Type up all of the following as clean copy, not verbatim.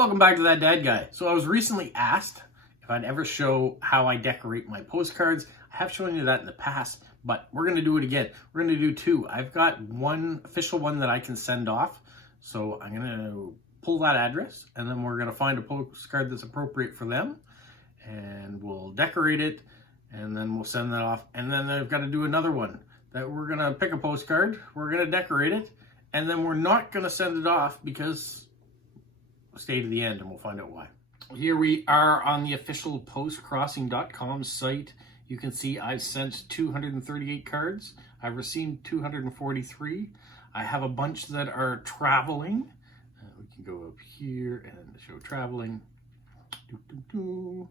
Welcome back to That Dad Guy. So I was recently asked if I'd ever show how I decorate my postcards. I have shown you that in the past, but we're going to do it again. We're going to do two. I've got one official one that I can send off. So I'm going to pull that address, and then we're going to find a postcard that's appropriate for them, and we'll decorate it, and then we'll send that off. And then I've got to do another one that we're going to pick a postcard, we're going to decorate it, and then we're not going to send it off because stay to the end and we'll find out why. Here we are on the official postcrossing.com site. You can see I've sent 238 cards. I've received 243. I have a bunch that are traveling. We can go up here and show traveling. So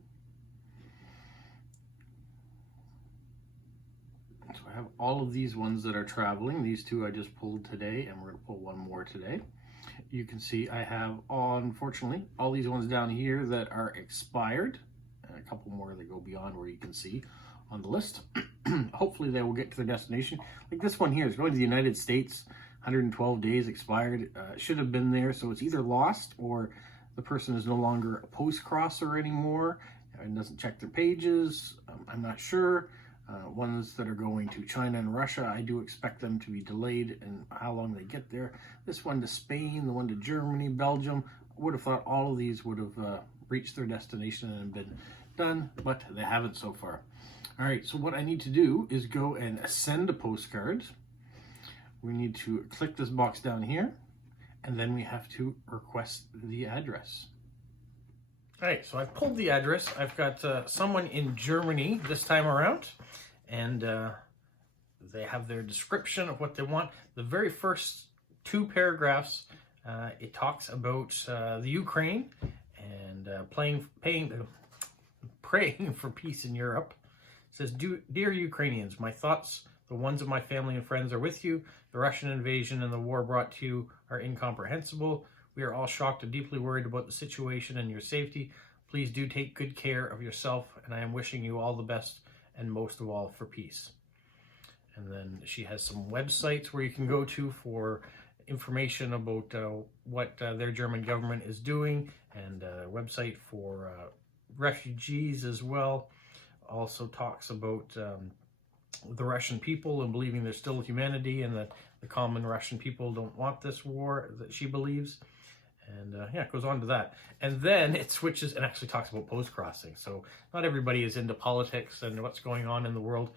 I have all of these ones that are traveling. These two I just pulled today, and we're going to pull one more today. You can see I have, unfortunately, all these ones down here that are expired, and a couple more that go beyond where you can see on the list. Hopefully they will get to their destination. Like this one here is going to the United States, 112 days expired. Should have been there, so it's either lost or the person is no longer a post-crosser anymore and doesn't check their pages. I'm not sure. Ones that are going to China and Russia, I do expect them to be delayed and how long they get there. This one to Spain, the one to Germany, Belgium, I would have thought all of these would have reached their destination and been done, but they haven't so far. All right, so what I need to do is go and send a postcard. We need to click this box down here, and then we have to request the address. All right, so I've pulled the address. I've got someone in Germany this time around, and they have their description of what they want. The very first two paragraphs, it talks about the Ukraine and praying for peace in Europe. It says, "Dear Ukrainians, my thoughts, the ones of my family and friends, are with you. The Russian invasion and the war brought to you are incomprehensible. We are all shocked and deeply worried about the situation and your safety. Please do take good care of yourself, and I am wishing you all the best, and most of all, for peace." And then she has some websites where you can go to for information about what their German government is doing, and a website for refugees as well. Also talks about the Russian people and believing there's still humanity and that the common Russian people don't want this war, that she believes. And yeah, it goes on to that. And then it switches and actually talks about post-crossing. So not everybody is into politics and what's going on in the world.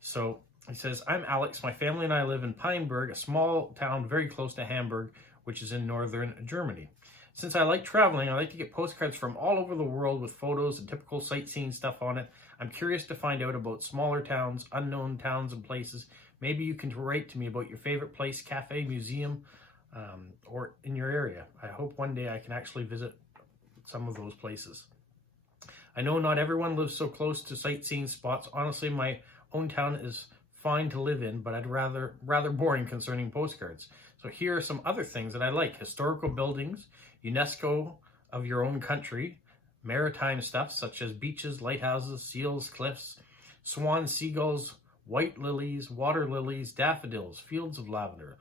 So he says, "I'm Alex. My family and I live in Pinneberg, a small town very close to Hamburg, which is in northern Germany. Since I like traveling, I like to get postcards from all over the world with photos and typical sightseeing stuff on it. I'm curious to find out about smaller towns, unknown towns and places. Maybe you can write to me about your favorite place, cafe, museum, or in your area. I hope one day I can actually visit some of those places. I know not everyone lives so close to sightseeing spots. Honestly, my own town is fine to live in, but I'd rather boring concerning postcards. So here are some other things that I like. Historical buildings, UNESCO of your own country, maritime stuff such as beaches, lighthouses, seals, cliffs, swans, seagulls, white lilies, water lilies, daffodils, fields of lavender,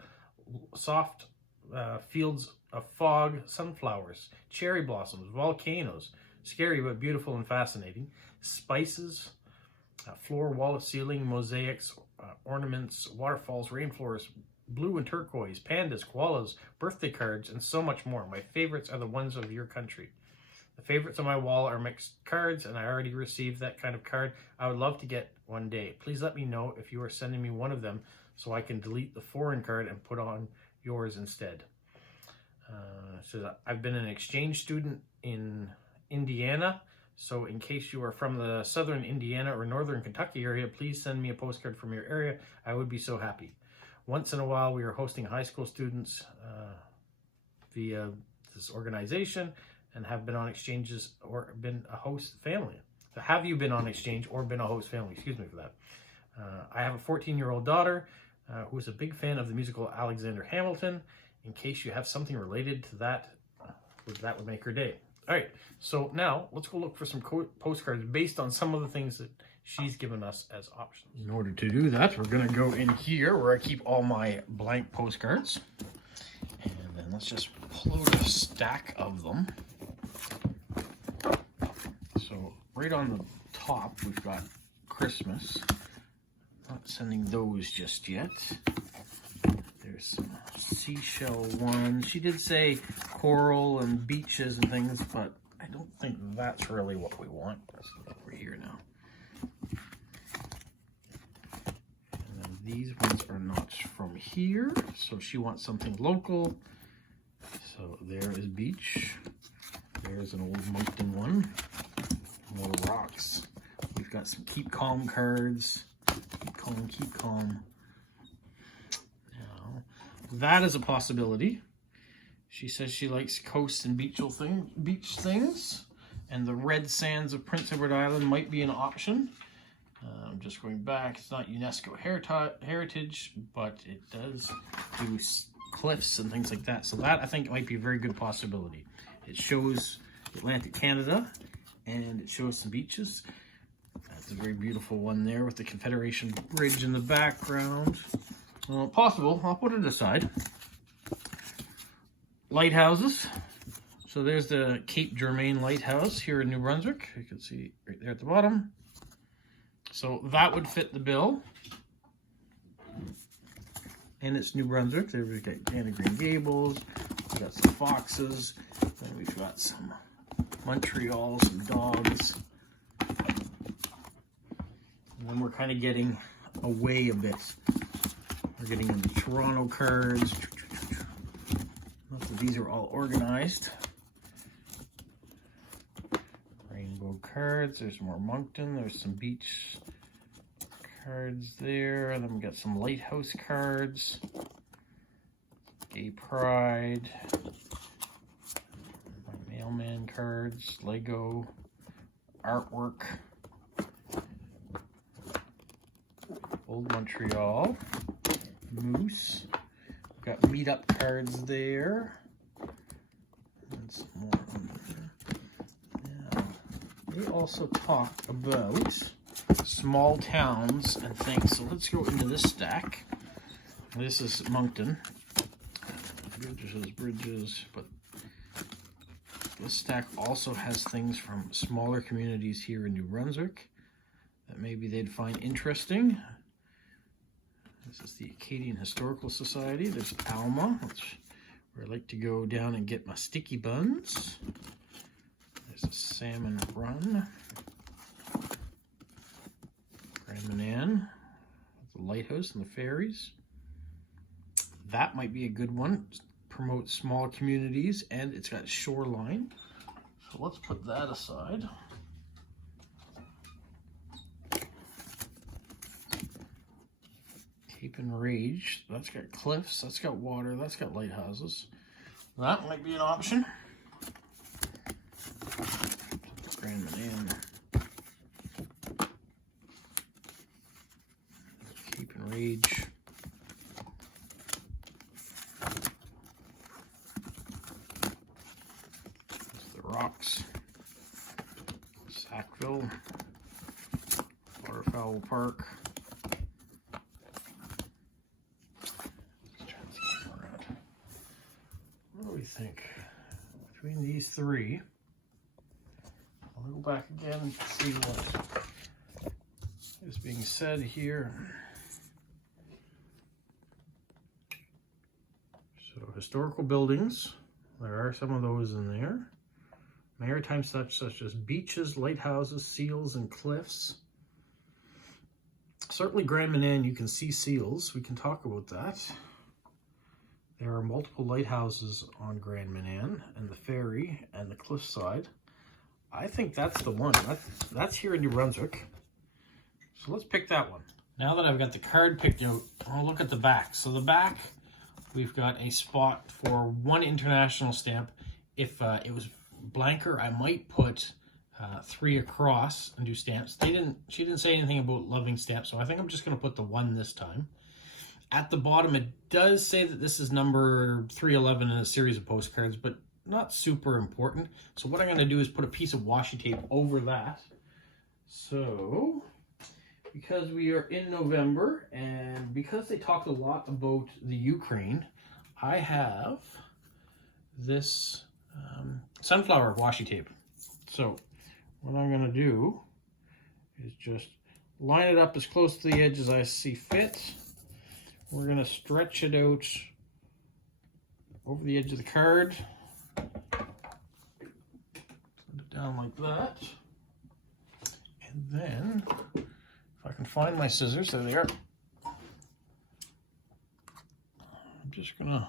soft fields of fog, sunflowers, cherry blossoms, volcanoes, scary but beautiful and fascinating, spices, floor, wall, ceiling, mosaics, ornaments, waterfalls, rainforests, blue and turquoise, pandas, koalas, birthday cards, and so much more. My favorites are the ones of your country. The favorites on my wall are mixed cards, and I already received that kind of card. I would love to get one day. Please let me know if you are sending me one of them so I can delete the foreign card and put on yours instead." So I've been an exchange student in Indiana, so in case you are from the southern Indiana or northern Kentucky area, please send me a postcard from your area. I would be so happy. Once in a while, we are hosting high school students via this organization and have been on exchanges or been a host family. So have you been on exchange or been a host family? Excuse me for that. I have a 14-year-old daughter who is a big fan of the musical Alexander Hamilton. In case you have something related to that, that would make her day. All right, so now let's go look for some postcards based on some of the things that she's given us as options. In order to do that, we're going to go in here where I keep all my blank postcards. And then let's just pull out a stack of them. right on the top, we've got Christmas. Not sending those just yet. There's some seashell ones. She did say coral and beaches and things, but I don't think that's really what we want. Let's look over here now. And then these ones are not from here, so she wants something local. So there is beach. There's an old Moncton one. More rocks. We've got some keep calm cards. Keep calm, keep calm. Now, that is a possibility. She says she likes coast and beach things. And the red sands of Prince Edward Island might be an option. I'm just going back. It's not UNESCO heritage, but it does do cliffs and things like that. So that, I think, might be a very good possibility. It shows Atlantic Canada, and it shows some beaches. That's a very beautiful one there with the Confederation Bridge in the background. Possible. I'll put it aside. Lighthouses. So there's the Cape Germain Lighthouse here in New Brunswick. You can see right there at the bottom. So that would fit the bill. And it's New Brunswick. There we've got Anna Green Gables. We've got some foxes. And we've got some Montreal, some dogs. And then we're kind of getting away a bit. We're getting into Toronto cards. Note that these are all organized. Rainbow cards. There's more Moncton. There's some beach cards there. And then we got some lighthouse cards. Gay Pride. Mailman cards. Lego. Artwork. Old Montreal. Moose. We've got meetup cards there. And some more on there. Now, they also talk about small towns and things. So let's go into this stack. This is Moncton. Bridges, but this stack also has things from smaller communities here in New Brunswick that maybe they'd find interesting. This is the Acadian Historical Society. There's Alma, where I like to go down and get my sticky buns. There's a Salmon Run. Grand Manan, the lighthouse and the ferries. That might be a good one. Promote small communities, and it's got shoreline. So let's put that aside. Cape and Rage, that's got cliffs, that's got water, that's got lighthouses. That might be an option. Grand Manan. Cape and Rage. Rocks, Sackville, Waterfowl Park. Let's turn this camera around. What do we think? Between these three, I'll go back again and see what is being said here. So, historical buildings, there are some of those in there. Maritime such as beaches, lighthouses, seals, and cliffs. Certainly Grand Manan, you can see seals. We can talk about that. There are multiple lighthouses on Grand Manan and the ferry and the cliffside. I think that's the one. That's here in New Brunswick. So let's pick that one. Now that I've got the card picked out, I'll look at the back. So the back, we've got a spot for one international stamp. If it was blanker, I might put 3 across and do stamps. She didn't say anything about loving stamps, so I think I'm just going to put the 1 this time. At the bottom, it does say that this is number 311 in a series of postcards, but not super important. So what I'm going to do is put a piece of washi tape over that. So, because we are in November, and because they talked a lot about the Ukraine, I have this sunflower washi tape. So what I'm going to do is just line it up as close to the edge as I see fit. We're going to stretch it out over the edge of the card. Put it down like that. And then, if I can find my scissors, there they are. I'm just going to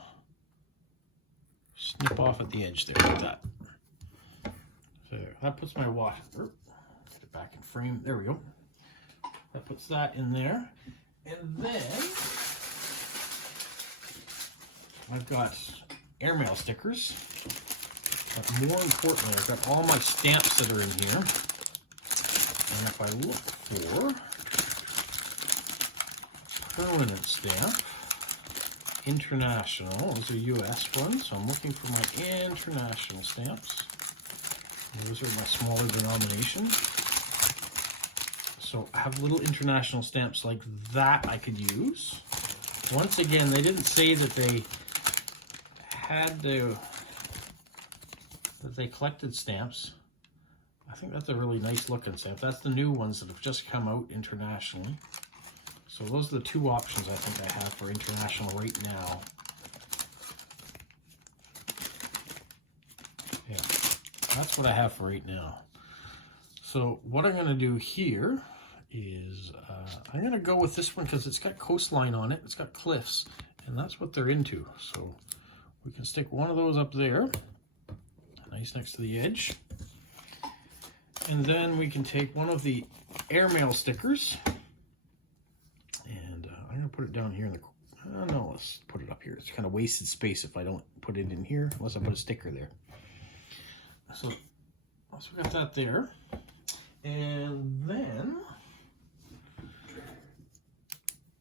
snip off at the edge there like that. So that puts my water. Get it back in frame. There we go. That puts that in there. And then I've got airmail stickers. But more importantly, I've got all my stamps that are in here. And if I look for permanent stamp, international, those are US ones, so I'm looking for my international stamps. And those are my smaller denomination. So I have little international stamps like that I could use. Once again, they didn't say that they had that they collected stamps. I think that's a really nice looking stamp. That's the new ones that have just come out internationally. So those are the two options I think I have for international right now. Yeah, that's what I have for right now. So what I'm going to do here is I'm going to go with this one because it's got coastline on it. It's got cliffs, and that's what they're into. So we can stick one of those up there, nice next to the edge. And then we can take one of the airmail stickers, and I'm going to put it down here in the, no, let's put it up here. It's kind of wasted space if I don't put it in here, unless I put a sticker there. So once we got that there, and then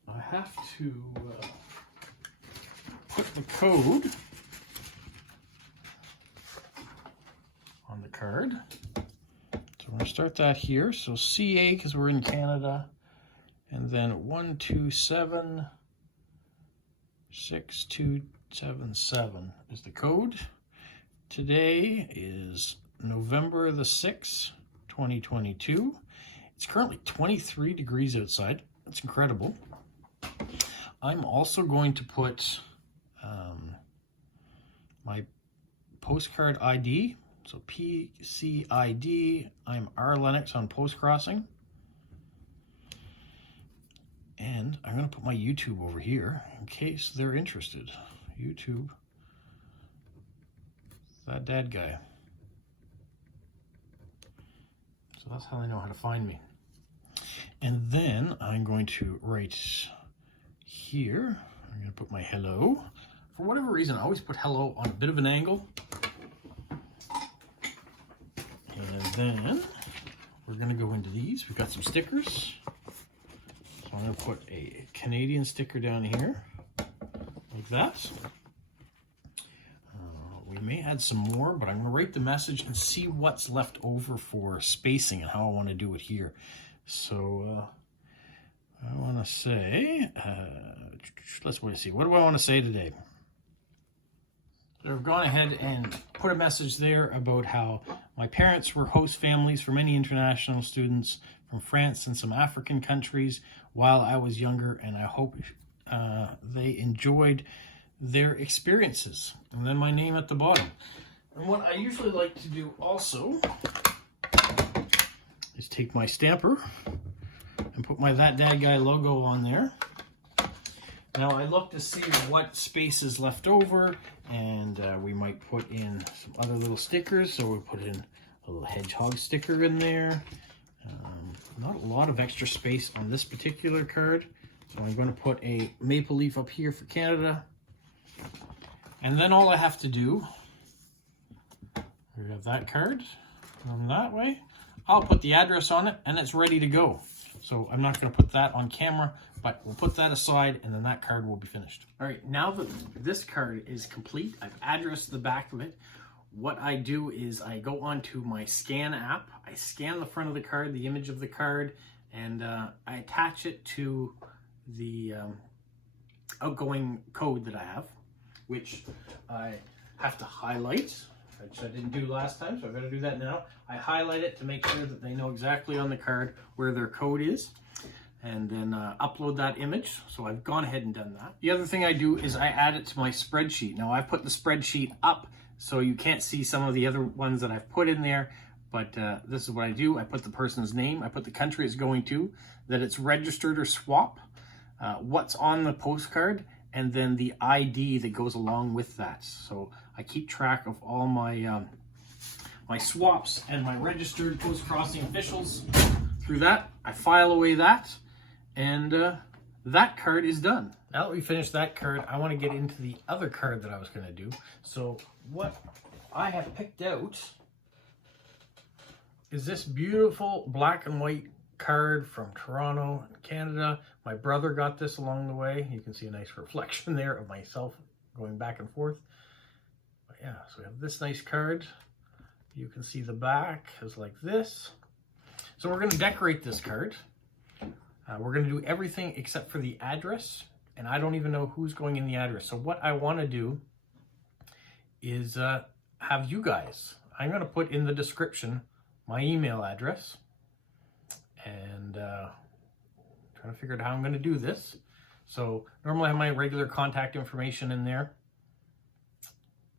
I have to put the code on the card. So we're going to start that here. So CA, because we're in Canada, and then 1276277 is the code. Today is November the 6th, 2022. It's currently 23 degrees outside. That's incredible. I'm also going to put my postcard ID. So PCID, I'm Robertlennox on Postcrossing. And I'm going to put my YouTube over here in case they're interested. YouTube, that dad guy. So that's how they know how to find me. And then I'm going to write here, I'm going to put my hello. For whatever reason, I always put hello on a bit of an angle. And then we're going to go into these. We've got some stickers. So I'm going to put a Canadian sticker down here, like that. We may add some more, but I'm going to write the message and see what's left over for spacing and how I want to do it here. So I want to say, let's wait and see. What do I want to say today? So I've gone ahead and put a message there about how my parents were host families for many international students from France and some African countries while I was younger, and I hope they enjoyed their experiences. And then my name at the bottom. And what I usually like to do also is take my stamper and put my That Dad Guy logo on there. Now I look to see what space is left over, and we might put in some other little stickers. So we put in a little hedgehog sticker in there. Not a lot of extra space on this particular card. So I'm going to put a maple leaf up here for Canada. And then all I have to do, we have that card from that way. I'll put the address on it and it's ready to go. So I'm not going to put that on camera, but we'll put that aside and then that card will be finished. All right, now that this card is complete, I've addressed the back of it. What I do is I go onto my scan app. I scan the front of the card, the image of the card, and I attach it to the outgoing code that I have, which I have to highlight which I didn't do last time, so I'm going to do that now. I highlight it to make sure that they know exactly on the card where their code is, and then upload that image. So I've gone ahead and done that. The other thing I do is I add it to my spreadsheet. Now I've put the spreadsheet up so you can't see some of the other ones that I've put in there, but this is what I do. I put the person's name, I put the country it's going to, that it's registered or swap, what's on the postcard, and then the ID that goes along with that. So I keep track of all my my swaps and my registered Postcrossing officials. Through that, I file away that, and that card is done. Now that we finished that card, I want to get into the other card that I was going to do. So what I have picked out is this beautiful black and white card from Toronto, Canada. My brother got this along the way. You can see a nice reflection there of myself going back and forth. But yeah, so we have this nice card. You can see the back is like this. So we're going to decorate this card. We're going to do everything except for the address, and I don't even know who's going in the address. So what I want to do is have you guys, I'm going to put in the description my email address, and trying to figure out how I'm going to do this. So normally I have my regular contact information in there.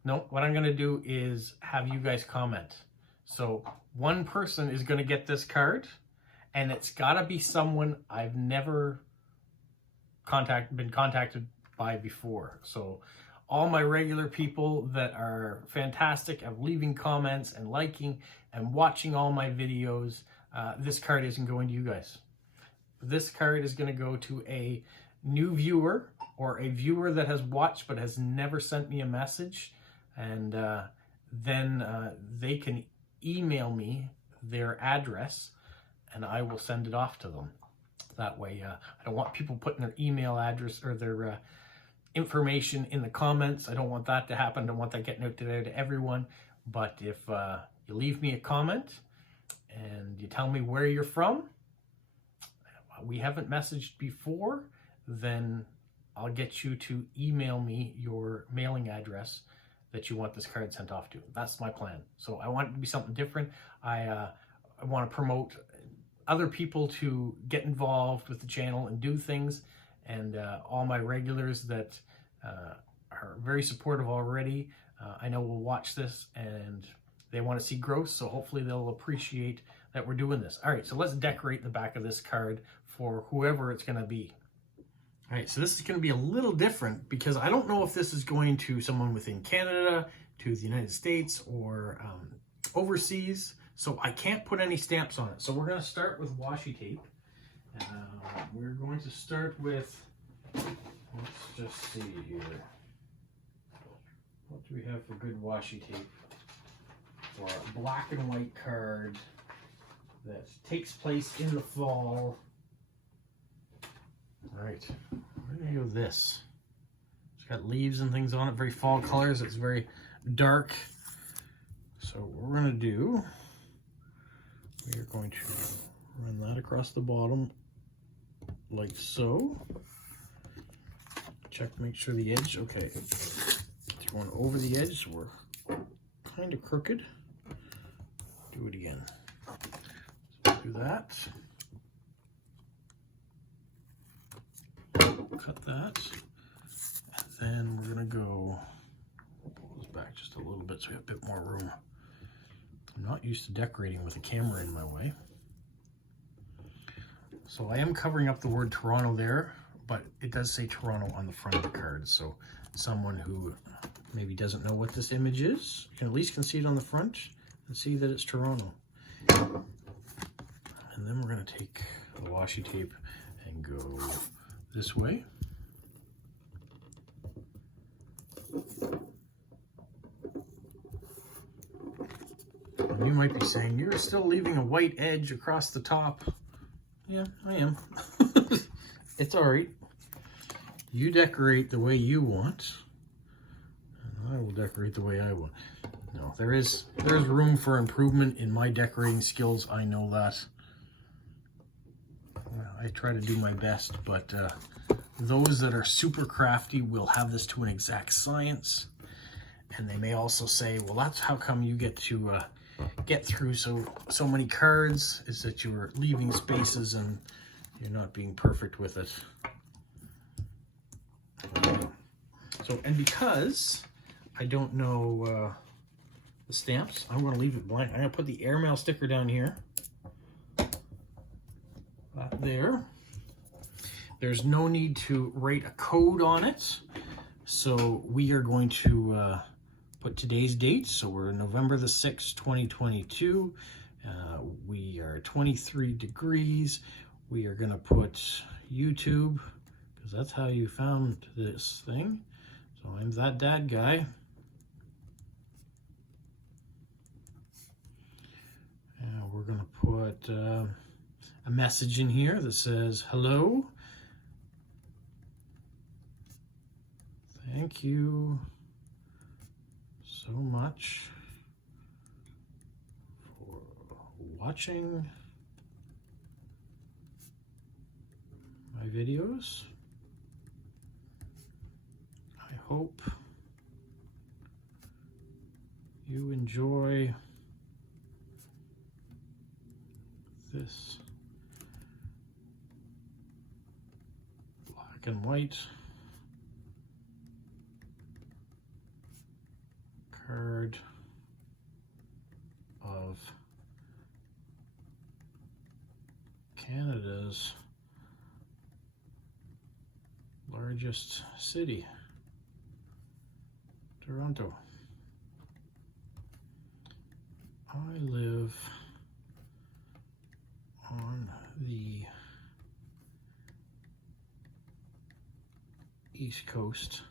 No, what I'm going to do is have you guys comment. So one person is going to get this card, and it's got to be someone I've never been contacted by before. So all my regular people that are fantastic at leaving comments and liking and watching all my videos, this card isn't going to you guys. This card is going to go to a new viewer or a viewer that has watched but has never sent me a message, and then they can email me their address and I will send it off to them. That way, I don't want people putting their email address or their information in the comments. I don't want that to happen. I don't want that getting out there to everyone. But if you leave me a comment and you tell me where you're from, we haven't messaged before, then I'll get you to email me your mailing address that you want this card sent off to. That's my plan. So I want it to be something different. I want to promote other people to get involved with the channel and do things, and all my regulars that are very supportive already, I know will watch this and they want to see growth, so hopefully they'll appreciate that we're doing this. All right, so let's decorate the back of this card for whoever it's going to be. All right, so this is going to be a little different because I don't know if this is going to someone within Canada, to the United States, or overseas. So I can't put any stamps on it. So we're going to start with washi tape. We're going to start with, let's just see here. What do we have for good washi tape for a black and white card that takes place in the fall? All right, we're going to go with this. It's got leaves and things on it, very fall colors. It's very dark. So what we're going to do, we are going to run that across the bottom like so. Check to make sure the edge, okay. It's going over the edge, so we're kind of crooked. Do it again. So do that. Cut that. And then we're going to go, pull this back just a little bit so we have a bit more room. I'm not used to decorating with a camera in my way. So I am covering up the word Toronto there, but it does say Toronto on the front of the card. So someone who maybe doesn't know what this image is, you can at least can see it on the front and see that it's Toronto. And then we're going to take the washi tape and go this way. And you might be saying, you're still leaving a white edge across the top. Yeah, I am. It's all right. You decorate the way you want, and I will decorate the way I want. No, there's room for improvement in my decorating skills. I know that. I try to do my best, but those that are super crafty will have this to an exact science. And they may also say, well, that's how come you get to get through so many cards, is that you're leaving spaces and you're not being perfect with it. So, and because I don't know the stamps, I'm going to leave it blank. I'm going to put the airmail sticker down here. There. There's no need to write a code on it. So we are going to put today's date. So we're November the 6th, 2022. We are 23 degrees. We are going to put YouTube, because that's how you found this thing. So I'm that dad guy. And we're going to put a message in here that says, hello. Thank you so much for watching my videos. I hope you enjoy this black and white card of Canada's largest city, Toronto. I live on the East Coast.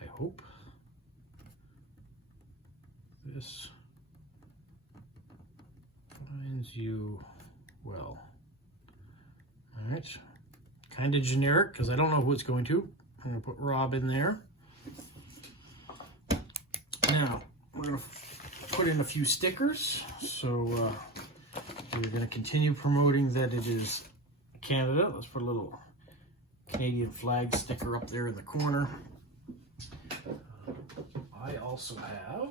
I hope this finds you well. All right, kind of generic because I don't know who it's going to. I'm going to put Rob in there. Now, we're going to put in a few stickers. So we're going to continue promoting that it is Canada. Let's put a little Canadian flag sticker up there in the corner. I also have,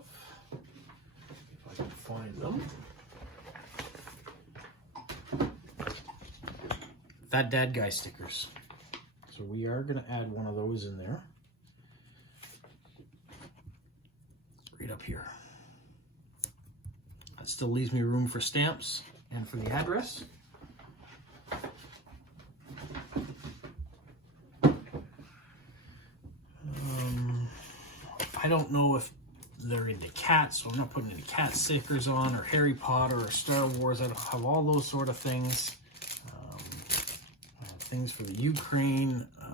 if I can find them, That Dad Guy stickers. So we are going to add one of those in there. Right up here. That still leaves me room for stamps and for the address. I don't know if they're into cats, so I'm not putting any cat stickers on, or Harry Potter, or Star Wars. I don't have all those sort of things. Things for the Ukraine. I'm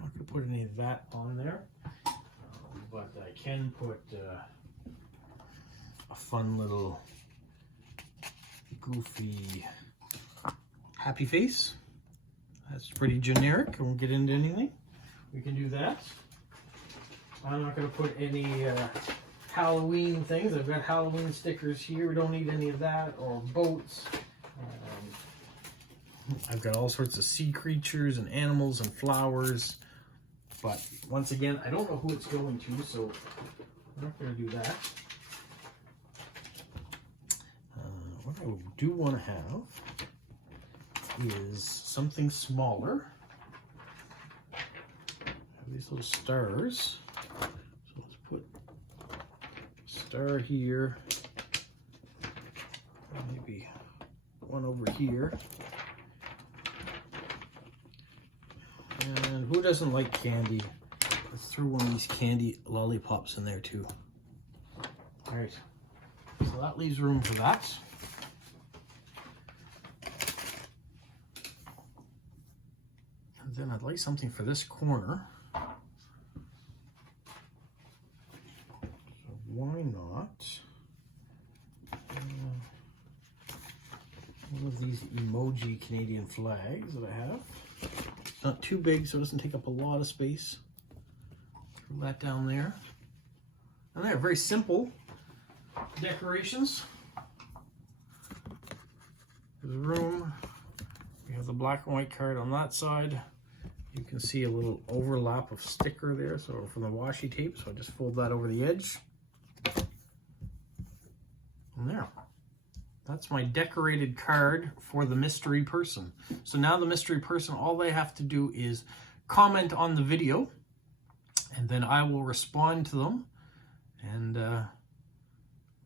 not going to put any of that on there, but I can put a fun little goofy happy face. That's pretty generic. I won't get into anything. We can do that. I'm not going to put any Halloween things. I've got Halloween stickers here. We don't need any of that, or boats. I've got all sorts of sea creatures and animals and flowers. But once again, I don't know who it's going to, so I'm not going to do that. What I do want to have is something smaller. I have these little stars. So let's put a star here. Maybe one over here. And who doesn't like candy? Let's throw one of these candy lollipops in there too. All right, so that leaves room for that. And then I'd like something for this corner. So why not one of these emoji Canadian flags that I have. Not too big, so it doesn't take up a lot of space. Throw that down there. And they're very simple decorations. There's room. We we have the black and white card on that side. You can see a little overlap of sticker there, so from the washi tape. So I just fold that over the edge. And there. That's my decorated card for the mystery person. So now the mystery person, all they have to do is comment on the video, and then I will respond to them, and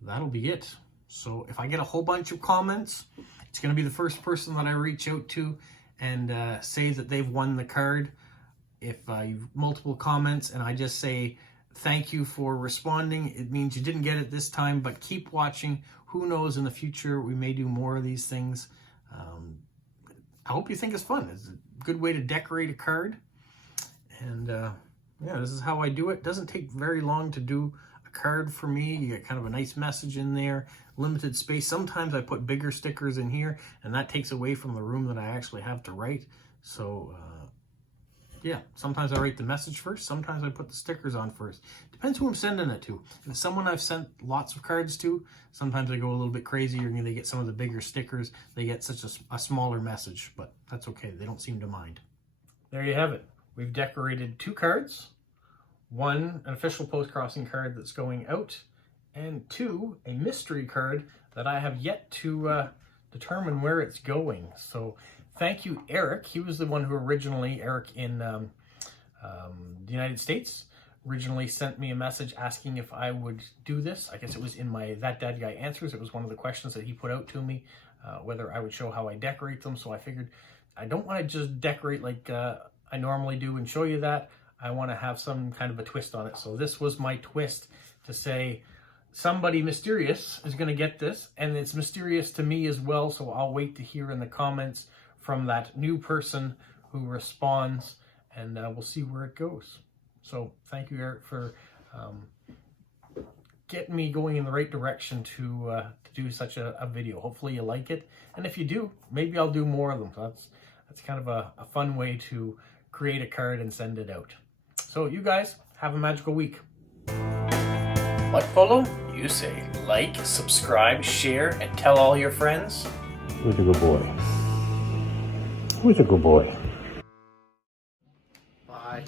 that'll be it. So if I get a whole bunch of comments, it's going to be the first person that I reach out to and say that they've won the card. If you've multiple comments and I just say thank you for responding, it means you didn't get it this time, but keep watching. Who knows, in the future we may do more of these things. I hope you think it's fun. It's a good way to decorate a card. And yeah, this is how I do it. Doesn't take very long to do a card for me. You get kind of a nice message in there, limited space. Sometimes I put bigger stickers in here, and that takes away from the room that I actually have to write. So yeah, sometimes I write the message first, sometimes I put the stickers on first. Depends who I'm sending it to. If it's someone I've sent lots of cards to, sometimes I go a little bit crazy. You're going to get some of the bigger stickers. They get such a smaller message, but that's okay. They don't seem to mind. There you have it. We've decorated 2 cards. 1, an official Postcrossing card that's going out, and 2, a mystery card that I have yet to determine where it's going. So thank you, Eric. He was the one who originally, Eric in the United States, originally sent me a message asking if I would do this. I guess it was in my That Dad Guy Answers. It was one of the questions that he put out to me, whether I would show how I decorate them. So I figured I don't want to just decorate like I normally do and show you that. I want to have some kind of a twist on it. So this was my twist, to say somebody mysterious is going to get this, and it's mysterious to me as well. So I'll wait to hear in the comments from that new person who responds, and we'll see where it goes. So thank you, Eric, for getting me going in the right direction to do such a video. Hopefully you like it, and if you do, maybe I'll do more of them. So that's kind of a fun way to create a card and send it out. So you guys have a magical week. What, Polo? You say like, subscribe, share, and tell all your friends. Who's a good boy? Who's a good boy? Bye.